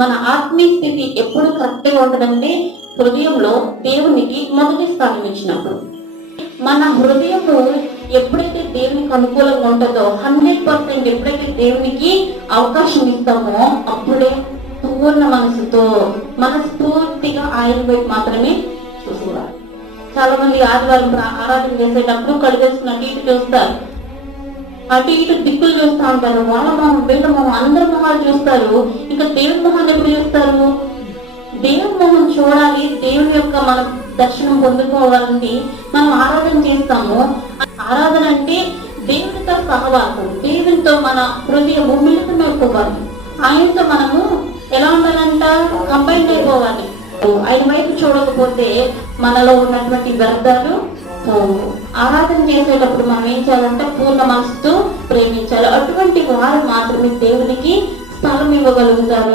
మన ఆత్మీయ స్థితి ఎప్పుడు కరెక్ట్ గా ఉంటుందంటే హృదయంలో దేవునికి మొదటి స్థానం ఇచ్చినప్పుడు. మన హృదయము ఎప్పుడైతే దేవునికి అనుకూలంగా ఉంటుందో 100% ఎప్పుడైతే దేవునికి అవకాశం ఇస్తామో అప్పుడే పూర్ణ మనసుతో మనస్ఫూర్తిగా ఆయన వైపు మాత్రమే చూసుకోవాలి. చాలా మంది ఆదివారం ఆరాధన చేసేటప్పుడు కడిగేసుకుని అటు ఇటు చూస్తారు, అటు ఇటు దిక్కులు చూస్తూ ఉంటారు. వాళ్ళ మొహం వీళ్ళ మొహం అందరి మొహాలు చూస్తారు. ఇంకా దేవుని మొహాన్ని ఎప్పుడు చూస్తారు? దేవుని మొహం చూడాలి, దేవుని యొక్క మనం దర్శనం పొందుకోవాలంటే మనం ఆరాధన చేస్తాము. ఆరాధన అంటే దేవునితో సహవాసం, దేవునితో మన హృదయము మిళితమైపోవాలి. ఆయనతో మనము ఎలా ఉండాలంట? కంబైన్ అయిపోవాలి. ఆయన వైపు చూడకపోతే మనలో ఉన్నటువంటి వ్యర్థాలు ఆరాధన చేసేటప్పుడు మనం ఏం చేయాలంటే పూర్ణ మనసుతో ప్రేమించాలి. అటువంటి వారు మాత్రమే దేవునికి స్థలం ఇవ్వగలుగుతారు.